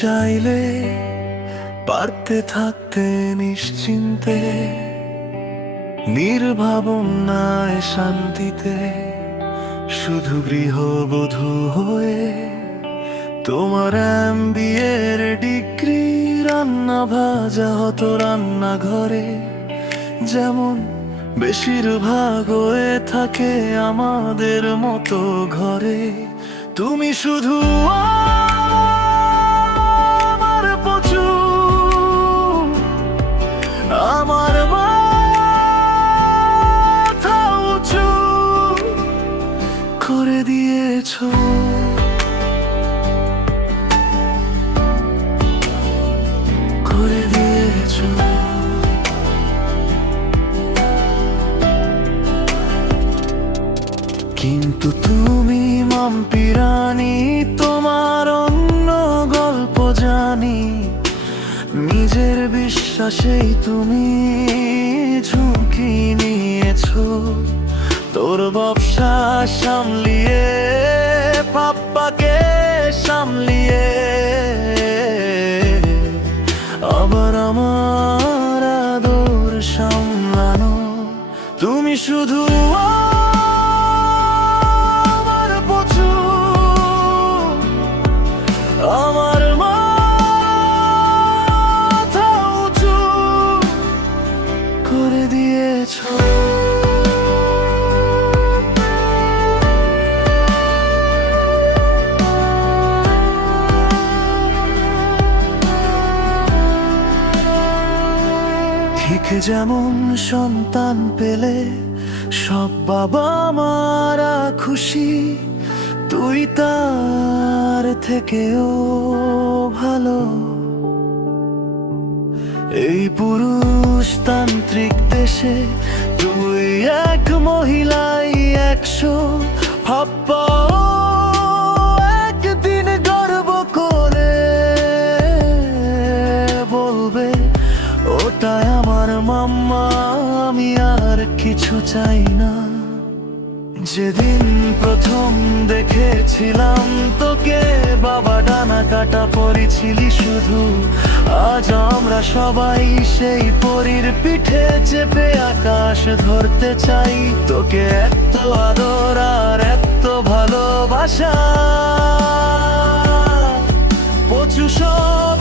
চাইলে পারতে থাকতে নিশ্চিন্তে, নির্ভাবনায় শান্তিতে, শুধু গৃহবধূ হয়ে তোমার MBA-র ডিগ্রি, রান্না ভাজা হতো রান্নাঘরে, যেমন বেশিরভাগ হয়ে থাকে আমাদের মতো ঘরে। তুমি শুধু আমার পচু, আমার মাথা উঁচু করে দিয়েছো। কিন্তু তুমি মাম্পি রানী, তোমার অন্য গল্প জানি, নিজের বিশ্বাসেই তুমি ঝুঁকি নিয়েছো। তোর ব্যবসা সামলিয়ে, পাপ্পাকে সামলিয়ে, আবার আমার আদর সামলানো। তুমি শুধু আমার পচু, আমার মাথা উঁচু করে দিয়েছো। ঠিক যেমন সন্তান পেলে সব বাবা মারা খুশি, তুই তার থেকেও ভালো। এই পুরুষতান্ত্রিক দেশে তুই এক মহিলাই 100, ভাববা একদিন গর্ব করে বলবে, ওটাই আমার মাম্মা, আমি আর কিছু চাই না। যেদিন প্রথম দেখেছিলাম তোকে, বাবা ডানা কাটা পড়েছিলি শুধু। আজ আমরা সবাই সেই পরীর পিঠে চেপে আকাশ ধরতে চাই। তোকে এত আদর আর এত ভালোবাসা, পচু সব